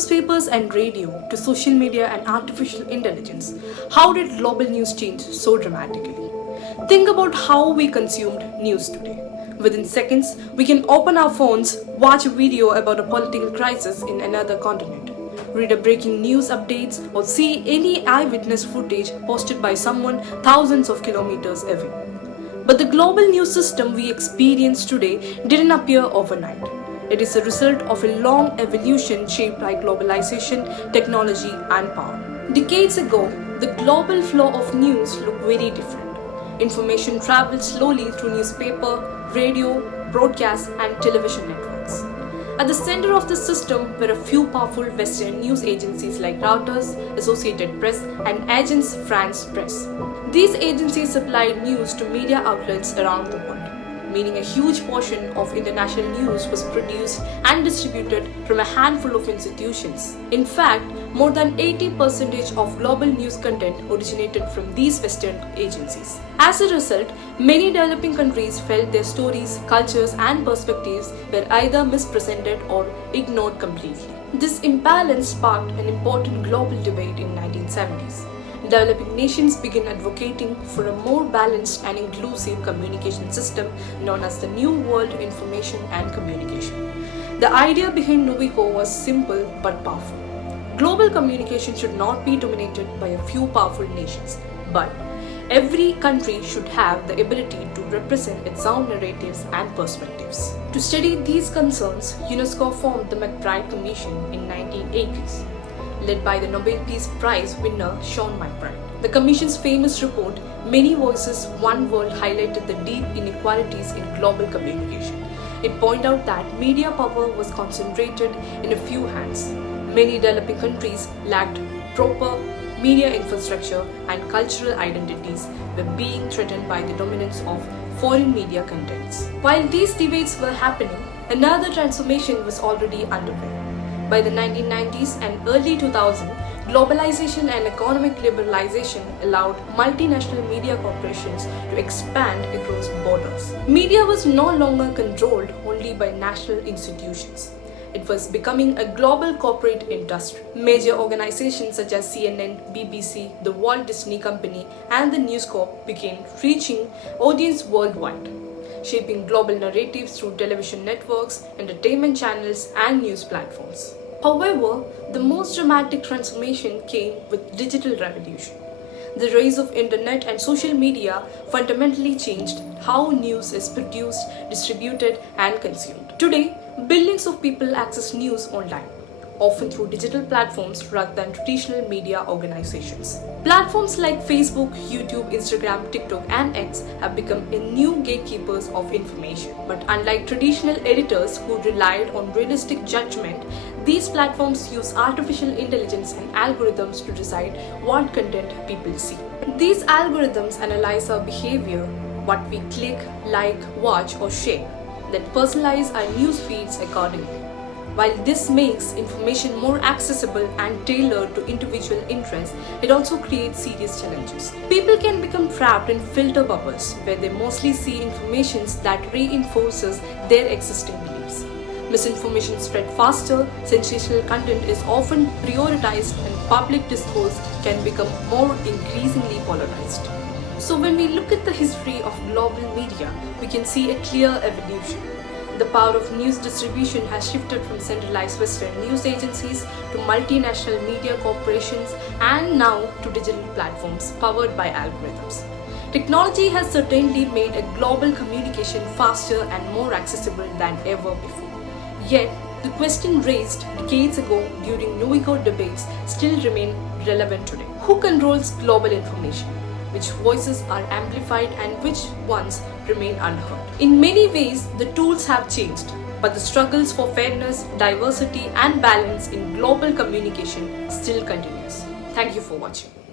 newspapers and radio to social media and artificial intelligence, how did global news change so dramatically? Think about how we consumed news today. Within seconds, we can open our phones, watch a video about a political crisis in another continent, read a breaking news updates, or see any eyewitness footage posted by someone thousands of kilometers away. But the global news system we experience today didn't appear overnight. It is a result of a long evolution shaped by globalization, technology, and power. Decades ago, the global flow of news looked very different. Information traveled slowly through newspaper, radio, broadcast, and television networks. At the center of the system were a few powerful Western news agencies like Reuters, Associated Press, and Agence France Presse. These agencies supplied news to media outlets around the world, meaning a huge portion of international news was produced and distributed from a handful of institutions. In fact, more than 80% of global news content originated from these Western agencies. As a result, many developing countries felt their stories, cultures, and perspectives were either misrepresented or ignored completely. This imbalance sparked an important global debate in the 1970s. Developing nations began advocating for a more balanced and inclusive communication system known as the New World Information and Communication. The idea behind Nwico was simple but powerful. Global communication should not be dominated by a few powerful nations, but every country should have the ability to represent its own narratives and perspectives. To study these concerns, UNESCO formed the McBride Commission in the 1980s. Led by the Nobel Peace Prize winner Sean McBride. The Commission's famous report, Many Voices, One World, highlighted the deep inequalities in global communication. It pointed out that media power was concentrated in a few hands. Many developing countries lacked proper media infrastructure and cultural identities were being threatened by the dominance of foreign media contents. While these debates were happening, another transformation was already underway. By the 1990s and early 2000s, globalization and economic liberalization allowed multinational media corporations to expand across borders. Media was no longer controlled only by national institutions. It was becoming a global corporate industry. Major organizations such as CNN, BBC, the Walt Disney Company, and the News Corp began reaching audience worldwide, shaping global narratives through television networks, entertainment channels, and news platforms. However, the most dramatic transformation came with digital revolution. The rise of internet and social media fundamentally changed how news is produced, distributed, and consumed. Today, billions of people access news online, often through digital platforms rather than traditional media organizations. Platforms like Facebook, YouTube, Instagram, TikTok, and X have become a new gatekeepers of information. But unlike traditional editors who relied on realistic judgment, these platforms use artificial intelligence and algorithms to decide what content people see. These algorithms analyze our behavior, what we click, like, watch, or share, then personalize our news feeds accordingly. While this makes information more accessible and tailored to individual interests, it also creates serious challenges. People can become trapped in filter bubbles where they mostly see information that reinforces their existing beliefs. Misinformation spread faster, sensational content is often prioritized, and public discourse can become more increasingly polarized. So when we look at the history of global media, we can see a clear evolution. The power of news distribution has shifted from centralized Western news agencies to multinational media corporations and now to digital platforms powered by algorithms. Technology has certainly made a global communication faster and more accessible than ever before. Yet, the question raised decades ago during Nwico debates still remain relevant today. Who controls global information? Which voices are amplified and which ones remain unheard? In many ways, the tools have changed, but the struggles for fairness, diversity, and balance in global communication still continues. Thank you for watching.